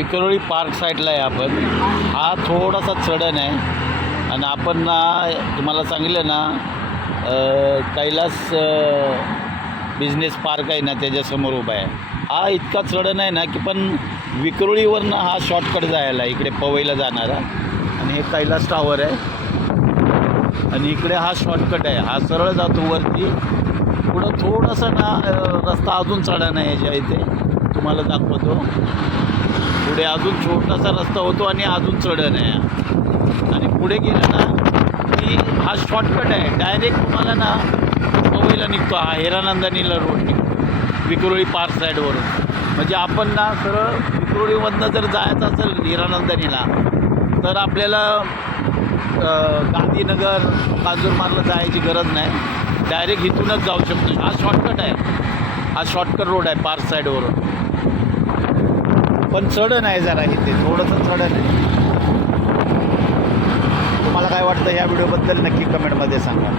Vikhroli park साईडला आहे आपण. हा थोडासा चढण आहे आणि आपण ना तुम्हाला सांगितलं ना कैलास बिझनेस पार्क आहे ना त्याच्यासमोर उभा आहे. हा इतका चढण आहे ना की पण विक्रोळीवरनं हा शॉर्टकट जायला इकडे पवईला जाणारा आणि हे कैलास टावर आहे आणि इकडे हा शॉर्टकट आहे. हा सरळ जातो वरती. पुढं थोडंसं ना रस्ता अजून चढण आहे याच्या इथे तुम्हाला दाखवतो. पुढे अजून छोटासा रस्ता होतो आणि अजून चढण आहे आणि पुढे गेलं ना की हा शॉर्टकट आहे. डायरेक्ट तुम्हाला ना पवईला निघतो. हा हिरानंदानीला रोड निघतो विक्रोळी पार्क साईडवरून. म्हणजे आपण ना सरळ विक्रोळीमधनं जर जायचं असेल हिरानंदानीला तर आपल्याला गांधीनगर कांजूरमार्गला जायची गरज नाही. डायरेक्ट इथूनच जाऊ शकतो. हा शॉर्टकट आहे. हा शॉर्टकट रोड आहे पार्क साईडवरून. पण चढण आहे जरा इथे थोडंसं चढण आहे. तुम्हाला काय वाटतं ह्या व्हिडिओबद्दल नक्की कमेंटमध्ये सांगा.